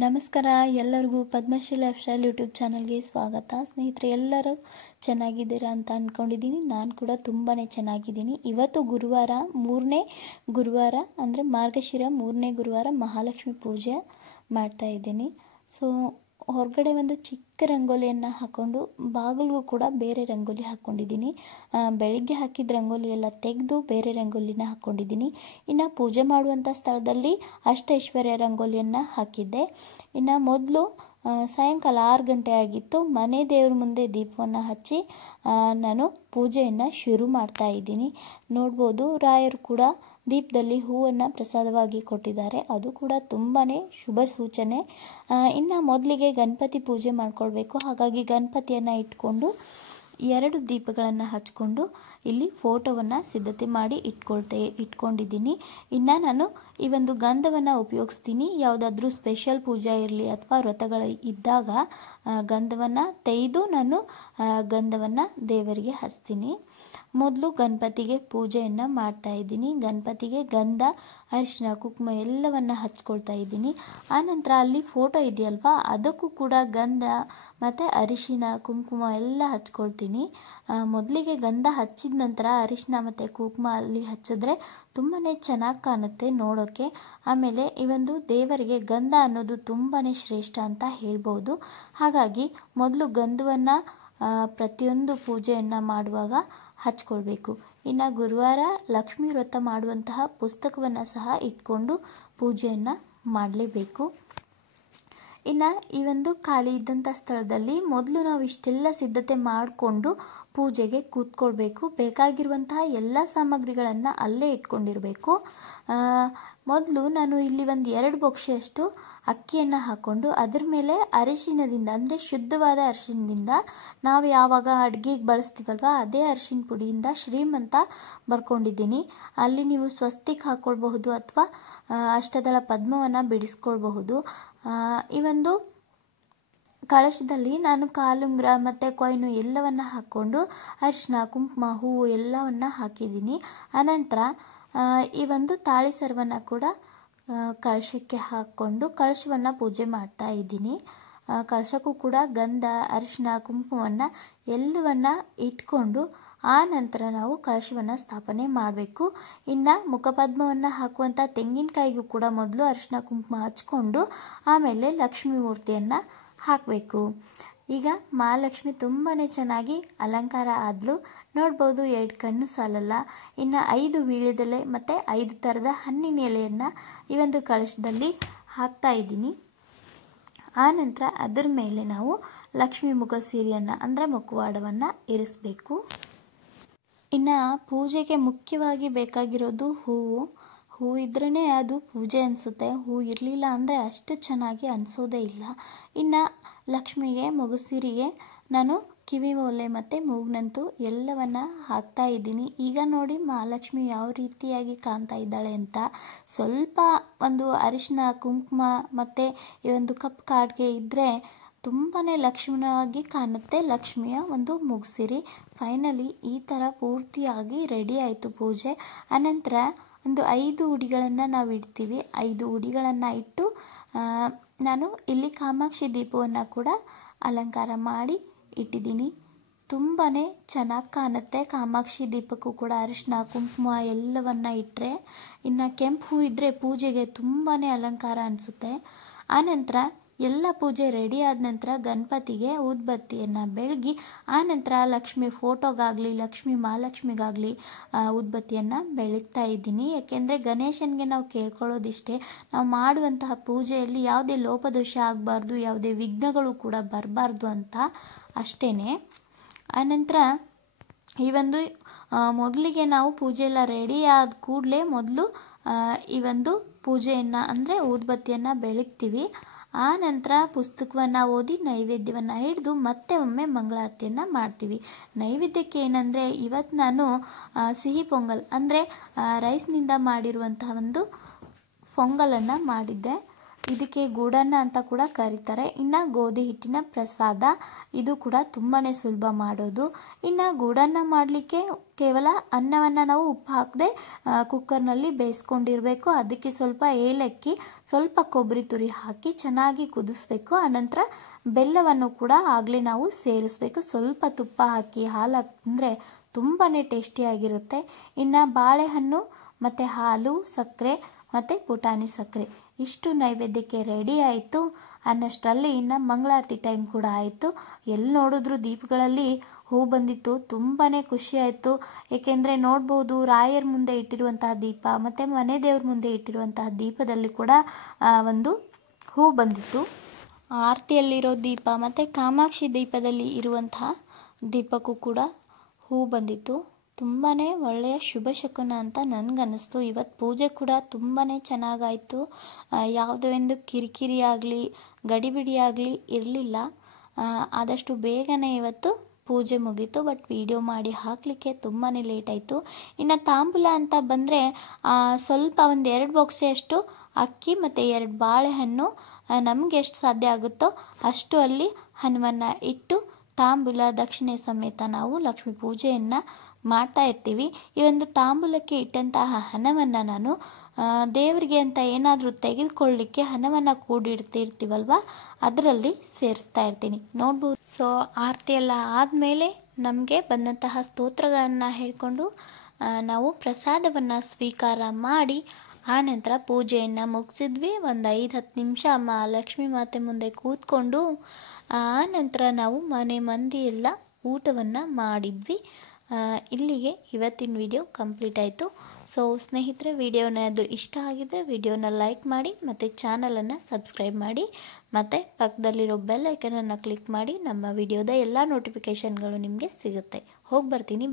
ನಮಸ್ಕಾರ ಎಲ್ಲರಿಗೂ Padmashri life style YouTube ಚಾನಲ್ಗೆ ಸ್ವಾಗತ. ಸ್ನೇಹಿತರೆ, ಎಲ್ಲರೂ ಚೆನ್ನಾಗಿದ್ದೀರಾ ಅಂತ ಅಂದ್ಕೊಂಡಿದ್ದೀನಿ. ನಾನು ಕೂಡ ತುಂಬಾ ಚೆನ್ನಾಗಿದ್ದೀನಿ. ಇವತ್ತು ಗುರುವಾರ, ಮೂರನೇ ಗುರುವಾರ ಅಂದರೆ ಮಾರ್ಗಶಿರ 3ನೇ ಗುರುವಾರ ಮಹಾಲಕ್ಷ್ಮಿ ಪೂಜೆ ಮಾಡ್ತಾ ಇದ್ದೀನಿ. ಸೊ ಹೊರಗಡೆ ಒಂದು ಚಿಕ್ಕ ರಂಗೋಲಿಯನ್ನು ಹಾಕ್ಕೊಂಡು ಬಾಗಿಲಿಗೂ ಕೂಡ ಬೇರೆ ರಂಗೋಲಿ ಹಾಕ್ಕೊಂಡಿದ್ದೀನಿ. ಬೆಳಿಗ್ಗೆ ಹಾಕಿದ ರಂಗೋಲಿ ಎಲ್ಲ ತೆಗೆದು ಬೇರೆ ರಂಗೋಲಿನ ಹಾಕ್ಕೊಂಡಿದ್ದೀನಿ. ಇನ್ನು ಪೂಜೆ ಮಾಡುವಂಥ ಸ್ಥಳದಲ್ಲಿ ಅಷ್ಟೈಶ್ವರ್ಯ ರಂಗೋಲಿಯನ್ನು ಹಾಕಿದ್ದೆ. ಇನ್ನು ಮೊದಲು ಸಾಯಂಕಾಲ 6 ಗಂಟೆ ಆಗಿತ್ತು. ಮನೆ ದೇವ್ರ ಮುಂದೆ ದೀಪವನ್ನು ಹಚ್ಚಿ ನಾನು ಪೂಜೆಯನ್ನು ಶುರು ಮಾಡ್ತಾ ಇದ್ದೀನಿ. ನೋಡ್ಬೋದು, ರಾಯರು ಕೂಡ ದೀಪದಲ್ಲಿ ಹೂವನ್ನು ಪ್ರಸಾದವಾಗಿ ಕೊಟ್ಟಿದ್ದಾರೆ. ಅದು ಕೂಡ ತುಂಬಾ ಶುಭ ಸೂಚನೆ. ಇನ್ನು ಮೊದಲಿಗೆ ಗಣಪತಿ ಪೂಜೆ ಮಾಡ್ಕೊಳ್ಬೇಕು. ಹಾಗಾಗಿ ಗಣಪತಿಯನ್ನು ಇಟ್ಕೊಂಡು 2 ದೀಪಗಳನ್ನು ಹಚ್ಕೊಂಡು ಇಲ್ಲಿ ಫೋಟೋವನ್ನು ಸಿದ್ಧತೆ ಮಾಡಿ ಇಟ್ಕೊಂಡಿದ್ದೀನಿ. ಇನ್ನು ನಾನು ಈ ಒಂದು ಗಂಧವನ್ನು ಉಪಯೋಗಿಸ್ತೀನಿ. ಯಾವುದಾದ್ರೂ ಸ್ಪೆಷಲ್ ಪೂಜೆ ಇರಲಿ ಅಥವಾ ವ್ರತಗಳು ಇದ್ದಾಗ ಗಂಧವನ್ನು ತೆಗೆದು ನಾನು ಗಂಧವನ್ನು ದೇವರಿಗೆ ಹಚ್ತೀನಿ. ಮೊದಲು ಗಣಪತಿಗೆ ಪೂಜೆಯನ್ನು ಮಾಡ್ತಾ ಇದ್ದೀನಿ. ಗಣಪತಿಗೆ ಗಂಧ, ಅರಿಶಿನ, ಕುಂಕುಮ ಎಲ್ಲವನ್ನು ಹಚ್ಕೊಳ್ತಾ ಇದ್ದೀನಿ. ಆನಂತರ ಅಲ್ಲಿ ಫೋಟೋ ಇದೆಯಲ್ವಾ, ಅದಕ್ಕೂ ಕೂಡ ಗಂಧ ಮತ್ತು ಅರಿಶಿನ, ಕುಂಕುಮ ಎಲ್ಲ ಹಚ್ಕೊಳ್ತೀನಿ. ಮೊದಲಿಗೆ ಗಂಧ ಹಚ್ಚಿದ ನಂತರ ಅರಿಶಿನ ಮತ್ತು ಕುಂಕುಮ ಅಲ್ಲಿ ಹಚ್ಚಿದ್ರೆ ತುಂಬಾ ಚೆನ್ನಾಗಿ ಕಾಣುತ್ತೆ ನೋಡೋಕ್ಕೆ. ಆಮೇಲೆ ಈ ಒಂದು ದೇವರಿಗೆ ಗಂಧ ಅನ್ನೋದು ತುಂಬಾ ಶ್ರೇಷ್ಠ ಅಂತ ಹೇಳ್ಬೋದು. ಹಾಗಾಗಿ ಮೊದಲು ಗಂಧವನ್ನು ಪ್ರತಿಯೊಂದು ಪೂಜೆಯನ್ನು ಮಾಡುವಾಗ ಹಚ್ಕೊಳ್ಬೇಕು. ಇನ್ನು ಗುರುವಾರ ಲಕ್ಷ್ಮೀ ವ್ರತ ಮಾಡುವಂತಹ ಪುಸ್ತಕವನ್ನು ಸಹ ಇಟ್ಕೊಂಡು ಪೂಜೆಯನ್ನು ಮಾಡಲೇಬೇಕು. ಇನ್ನು ಈ ಒಂದು ಖಾಲಿ ಇದ್ದಂಥ ಸ್ಥಳದಲ್ಲಿ ಮೊದಲು ನಾವು ಇಷ್ಟೆಲ್ಲ ಸಿದ್ಧತೆ ಮಾಡಿಕೊಂಡು ಪೂಜೆಗೆ ಕೂತ್ಕೊಳ್ಬೇಕು. ಬೇಕಾಗಿರುವಂತಹ ಎಲ್ಲ ಸಾಮಗ್ರಿಗಳನ್ನು ಅಲ್ಲೇ ಇಟ್ಕೊಂಡಿರಬೇಕು. ಮೊದಲು ನಾನು ಇಲ್ಲಿ ಒಂದು 2 ಬೊಕ್ಷೆಯಷ್ಟು ಅಕ್ಕಿಯನ್ನು ಹಾಕ್ಕೊಂಡು ಅದ್ರ ಮೇಲೆ ಅರಿಶಿನದಿಂದ ಅಂದರೆ ಶುದ್ಧವಾದ ಅರಿಶಿನದಿಂದ ನಾವು ಯಾವಾಗ ಅಡುಗೆಗೆ ಬಳಸ್ತೀವಲ್ವ ಅದೇ ಅರಿಶಿನ ಪುಡಿಯಿಂದ ಶ್ರೀಮಂತ ಬರ್ಕೊಂಡಿದ್ದೀನಿ. ಅಲ್ಲಿ ನೀವು ಸ್ವಸ್ತಿಕ್ ಹಾಕ್ಕೊಳ್ಬಹುದು ಅಥವಾ ಅಷ್ಟದಳ ಪದ್ಮವನ್ನು ಬಿಡಿಸ್ಕೊಳ್ಬಹುದು. ಈ ಒಂದು ಕಳಶದಲ್ಲಿ ನಾನು ಕಾಲುಂಗ್ರ ಮತ್ತು ಕೊಯ್ನು ಎಲ್ಲವನ್ನು ಹಾಕ್ಕೊಂಡು ಅರಿಶಿನ, ಕುಂಕುಮ, ಹೂವು ಎಲ್ಲವನ್ನು ಹಾಕಿದ್ದೀನಿ. ಅನಂತರ ಈ ಒಂದು ತಾಳಿ ಸರವನ್ನು ಕೂಡ ಕಳಶಕ್ಕೆ ಹಾಕ್ಕೊಂಡು ಕಳಶವನ್ನು ಪೂಜೆ ಮಾಡ್ತಾ ಇದ್ದೀನಿ. ಕಳಶಕ್ಕೂ ಕೂಡ ಗಂಧ, ಅರಿಶಿನ, ಕುಂಕುಮವನ್ನು ಎಲ್ಲವನ್ನು ಇಟ್ಕೊಂಡು ಆ ನಂತರ ನಾವು ಕಳಶವನ್ನು ಸ್ಥಾಪನೆ ಮಾಡಬೇಕು. ಇನ್ನು ಮುಖಪದ್ಮವನ್ನು ಹಾಕುವಂಥ ತೆಂಗಿನಕಾಯಿಗೂ ಕೂಡ ಮೊದಲು ಅರಿಶಿನ, ಕುಂಕುಮ ಹಚ್ಕೊಂಡು ಆಮೇಲೆ ಲಕ್ಷ್ಮೀ ಮೂರ್ತಿಯನ್ನು ಹಾಕಬೇಕು. ಈಗ ಮಹಾಲಕ್ಷ್ಮಿ ತುಂಬಾ ಚೆನ್ನಾಗಿ ಅಲಂಕಾರ ಆದಳು. ನೋಡ್ಬೋದು, 2 ಕಣ್ಣು ಸಾಲಲ್ಲ. ಇನ್ನು 5 ವೀಳ್ಯದೆಲೆ ಮತ್ತು 5 ಥರದ ಹಣ್ಣಿನ ಎಲೆಯನ್ನು ಈ ಒಂದು ಕಳಶದಲ್ಲಿ ಹಾಕ್ತಾ ಇದ್ದೀನಿ. ಆನಂತರ ಅದರ ಮೇಲೆ ನಾವು ಲಕ್ಷ್ಮೀ ಮುಖ ಸೀರೆಯನ್ನು ಅಂದರೆ ಮುಖವಾಡವನ್ನು ಇರಿಸಬೇಕು. ಇನ್ನು ಪೂಜೆಗೆ ಮುಖ್ಯವಾಗಿ ಬೇಕಾಗಿರೋದು ಹೂವು. ಹೂ ಇದ್ರೇ ಅದು ಪೂಜೆ ಅನಿಸುತ್ತೆ. ಹೂ ಇರಲಿಲ್ಲ ಅಂದರೆ ಅಷ್ಟು ಚೆನ್ನಾಗಿ ಅನಿಸೋದೇ ಇಲ್ಲ. ಇನ್ನು ಲಕ್ಷ್ಮಿಗೆ ಮುಗುಸೀರೆಗೆ ನಾನು ಕಿವಿ ಓಲೆ ಮತ್ತು ಮೂಗ್ನಂತು ಎಲ್ಲವನ್ನು ಹಾಕ್ತಾ ಇದ್ದೀನಿ. ಈಗ ನೋಡಿ ಮಹಾಲಕ್ಷ್ಮಿ ಯಾವ ರೀತಿಯಾಗಿ ಕಾಣ್ತಾ ಇದ್ದಾಳೆ ಅಂತ. ಸ್ವಲ್ಪ ಒಂದು ಅರಿಶಿನ, ಕುಂಕುಮ ಮತ್ತು ಈ ಒಂದು ಕಪ್ಪು ಕಾಡಿಗೆ ಇದ್ದರೆ ತುಂಬಾ ಲಕ್ಷ್ಮಣವಾಗಿ ಕಾಣುತ್ತೆ ಲಕ್ಷ್ಮಿಯ ಒಂದು ಮುಗುಸೀರೆ. ಫೈನಲಿ ಈ ಥರ ಪೂರ್ತಿಯಾಗಿ ರೆಡಿ ಆಯಿತು ಪೂಜೆ. ಅನಂತರ ಒಂದು 5 ಉಡಿಗಳನ್ನು ನಾವು ಇಡ್ತೀವಿ. 5 ಉಡಿಗಳನ್ನು ಇಟ್ಟು ನಾನು ಇಲ್ಲಿ ಕಾಮಾಕ್ಷಿ ದೀಪವನ್ನು ಕೂಡ ಅಲಂಕಾರ ಮಾಡಿ ಇಟ್ಟಿದ್ದೀನಿ. ತುಂಬಾ ಚೆನ್ನಾಗಿ ಕಾಣುತ್ತೆ. ಕಾಮಾಕ್ಷಿ ದೀಪಕ್ಕೂ ಕೂಡ ಅರಿಶಿನ, ಕುಂಕುಮ ಎಲ್ಲವನ್ನು ಇಟ್ಟರೆ, ಇನ್ನು ಕೆಂಪು ಹೂ ಇದ್ದರೆ ಪೂಜೆಗೆ ತುಂಬಾ ಅಲಂಕಾರ ಅನಿಸುತ್ತೆ. ಆನಂತರ ಎಲ್ಲ ಪೂಜೆ ರೆಡಿ ಆದ ನಂತರ ಗಣಪತಿಗೆ ಊದ್ಬತ್ತಿಯನ್ನು ಬೆಳಗಿ ಆನಂತರ ಲಕ್ಷ್ಮಿ ಫೋಟೋಗಾಗಲಿ ಲಕ್ಷ್ಮಿ ಮಹಾಲಕ್ಷ್ಮಿಗಾಗಲಿ ಊದ್ಬತ್ತಿಯನ್ನು ಬೆಳಗ್ತಾ ಇದ್ದೀನಿ. ಯಾಕೆಂದರೆ ಗಣೇಶನಿಗೆ ನಾವು ಕೇಳ್ಕೊಳ್ಳೋದಿಷ್ಟೇ, ನಾವು ಮಾಡುವಂತಹ ಪೂಜೆಯಲ್ಲಿ ಯಾವುದೇ ಲೋಪದೋಷ ಆಗಬಾರ್ದು, ಯಾವುದೇ ವಿಘ್ನಗಳು ಕೂಡ ಬರಬಾರ್ದು ಅಂತ ಅಷ್ಟೇ. ಆನಂತರ ಈ ಒಂದು ಮೊದಲಿಗೆ ನಾವು ಪೂಜೆ ಎಲ್ಲ ರೆಡಿ ಆದ ಕೂಡಲೇ ಮೊದಲು ಈ ಒಂದು ಪೂಜೆಯನ್ನು ಅಂದರೆ ಊದ್ಬತ್ತಿಯನ್ನು ಬೆಳಗ್ತೀವಿ. ಆ ನಂತರ ಪುಸ್ತಕವನ್ನು ಓದಿ ನೈವೇದ್ಯವನ್ನು ಹಿಡಿದು ಮತ್ತೆ ಒಮ್ಮೆ ಮಂಗಳಾರತಿಯನ್ನು ಮಾಡ್ತೀವಿ. ನೈವೇದ್ಯಕ್ಕೆ ಏನಂದರೆ ಇವತ್ತು ನಾನು ಸಿಹಿ ಪೊಂಗಲ್ ಅಂದರೆ ರೈಸ್ನಿಂದ ಮಾಡಿರುವಂತಹ ಒಂದು ಪೊಂಗಲನ್ನು ಮಾಡಿದ್ದೆ. ಇದಕ್ಕೆ ಗೂಡನ್ನ ಅಂತ ಕೂಡ ಕರೀತಾರೆ. ಇನ್ನು ಗೋಧಿ ಹಿಟ್ಟಿನ ಪ್ರಸಾದ, ಇದು ಕೂಡ ತುಂಬಾ ಸುಲಭ ಮಾಡೋದು. ಇನ್ನು ಗೂಡನ್ನ ಮಾಡಲಿಕ್ಕೆ ಕೇವಲ ಅನ್ನವನ್ನು ನಾವು ಉಪ್ಪು ಹಾಕದೆ ಕುಕ್ಕರ್ನಲ್ಲಿ ಬೇಯಿಸ್ಕೊಂಡಿರಬೇಕು. ಅದಕ್ಕೆ ಸ್ವಲ್ಪ ಏಲಕ್ಕಿ, ಸ್ವಲ್ಪ ಕೊಬ್ಬರಿ ತುರಿ ಹಾಕಿ ಚೆನ್ನಾಗಿ ಕುದಿಸ್ಬೇಕು. ಆನಂತರ ಬೆಲ್ಲವನ್ನು ಕೂಡ ಆಗಲೇ ನಾವು ಸೇರಿಸ್ಬೇಕು. ಸ್ವಲ್ಪ ತುಪ್ಪ ಹಾಕಿ ಹಾಲು ಹಾಕಿದ್ರೆ ತುಂಬಾ ಟೇಸ್ಟಿಯಾಗಿರುತ್ತೆ. ಇನ್ನು ಬಾಳೆಹಣ್ಣು ಮತ್ತು ಹಾಲು, ಸಕ್ಕರೆ ಮತ್ತು ಪುಟಾಣಿ ಸಕ್ಕರೆ ಇಷ್ಟು ನೈವೇದ್ಯಕ್ಕೆ ರೆಡಿ ಆಯಿತು. ಅನ್ನಷ್ಟರಲ್ಲಿ ಇನ್ನು ಮಂಗಳಾರತಿ ಟೈಮ್ ಕೂಡ ಆಯಿತು. ಎಲ್ಲಿ ನೋಡಿದ್ರು ದೀಪಗಳಲ್ಲಿ ಹೂ ಬಂದಿತ್ತು. ತುಂಬಾ ಖುಷಿ ಆಯಿತು. ಏಕೆಂದರೆ ನೋಡ್ಬೋದು, ರಾಯರ ಮುಂದೆ ಇಟ್ಟಿರುವಂತಹ ದೀಪ ಮತ್ತು ಮನೆ ದೇವ್ರ ಮುಂದೆ ಇಟ್ಟಿರುವಂತಹ ದೀಪದಲ್ಲಿ ಕೂಡ ಒಂದು ಹೂ ಬಂದಿತ್ತು. ಆರತಿಯಲ್ಲಿರೋ ದೀಪ ಮತ್ತು ಕಾಮಾಕ್ಷಿ ದೀಪದಲ್ಲಿ ಇರುವಂತಹ ದೀಪಕ್ಕೂ ಕೂಡ ಹೂ ಬಂದಿತ್ತು. ತುಂಬಾ ಒಳ್ಳೆಯ ಶುಭ ಶಕುನ ಅಂತ ನನಗನ್ನಿಸ್ತು. ಇವತ್ತು ಪೂಜೆ ಕೂಡ ತುಂಬಾ ಚೆನ್ನಾಗಾಯಿತು. ಯಾವುದೇ ಒಂದು ಕಿರಿಕಿರಿ ಆಗಲಿ ಗಡಿಬಿಡಿ ಆಗಲಿ ಇರಲಿಲ್ಲ. ಆದಷ್ಟು ಬೇಗನೆ ಇವತ್ತು ಪೂಜೆ ಮುಗೀತು. ಬಟ್ ವಿಡಿಯೋ ಮಾಡಿ ಹಾಕಲಿಕ್ಕೆ ತುಂಬಾ ಲೇಟ್ ಆಯಿತು. ಇನ್ನು ತಾಂಬೂಲ ಅಂತ ಬಂದರೆ ಸ್ವಲ್ಪ ಒಂದು 2 ಬಾಕ್ಸೆಯಷ್ಟು ಅಕ್ಕಿ ಮತ್ತು 2 ಬಾಳೆಹಣ್ಣು, ನಮಗೆ ಎಷ್ಟು ಸಾಧ್ಯ ಆಗುತ್ತೋ ಅಷ್ಟು ಅಲ್ಲಿ ಹಣವನ್ನು ಇಟ್ಟು ತಾಂಬೂಲ ದಕ್ಷಿಣೆ ಸಮೇತ ನಾವು ಲಕ್ಷ್ಮೀ ಪೂಜೆಯನ್ನು ಮಾಡ್ತಾ ಇರ್ತೀವಿ. ಈ ಒಂದು ತಾಂಬೂಲಕ್ಕೆ ಇಟ್ಟಂತಹ ಹಣವನ್ನು ನಾನು ದೇವರಿಗೆ ಅಂತ ಏನಾದರೂ ತೆಗೆದುಕೊಳ್ಳಲಿಕ್ಕೆ ಹಣವನ್ನು ಕೂಡಿಡ್ತಿರ್ತೀವಲ್ವ, ಅದರಲ್ಲಿ ಸೇರಿಸ್ತಾ ಇರ್ತೀನಿ. ನೋಡ್ಬೋದು. ಸೊ ಆರತಿ ಎಲ್ಲ ಆದಮೇಲೆ ನಮಗೆ ಬಂದಂತಹ ಸ್ತೋತ್ರಗಳನ್ನು ಹೇಳ್ಕೊಂಡು ನಾವು ಪ್ರಸಾದವನ್ನು ಸ್ವೀಕಾರ ಮಾಡಿ ಆನಂತರ ಪೂಜೆಯನ್ನು ಮುಗಿಸಿದ್ವಿ. ಒಂದು 5-10 ನಿಮಿಷ ಲಕ್ಷ್ಮೀ ಮಾತೆ ಮುಂದೆ ಕೂತ್ಕೊಂಡು ಆನಂತರ ನಾವು ಮನೆ ಮಂದಿ ಎಲ್ಲ ಊಟವನ್ನು ಮಾಡಿದ್ವಿ. ಇಲ್ಲಿಗೆ ಇವತ್ತಿನ ವಿಡಿಯೋ ಕಂಪ್ಲೀಟ್ ಆಯಿತು. ಸೊ ಸ್ನೇಹಿತರೆ, ವಿಡಿಯೋನಾದರೂ ಇಷ್ಟ ಆಗಿದ್ದರೆ ವಿಡಿಯೋನ ಲೈಕ್ ಮಾಡಿ ಮತ್ತು ಚಾನಲನ್ನು ಸಬ್ಸ್ಕ್ರೈಬ್ ಮಾಡಿ ಮತ್ತು ಪಕ್ಕದಲ್ಲಿರೋ ಬೆಲ್ ಐಕನನ್ನು ಕ್ಲಿಕ್ ಮಾಡಿ. ನಮ್ಮ ವಿಡಿಯೋದ ಎಲ್ಲ ನೋಟಿಫಿಕೇಷನ್ಗಳು ನಿಮಗೆ ಸಿಗುತ್ತೆ. ಹೋಗಿ ಬರ್ತೀನಿ.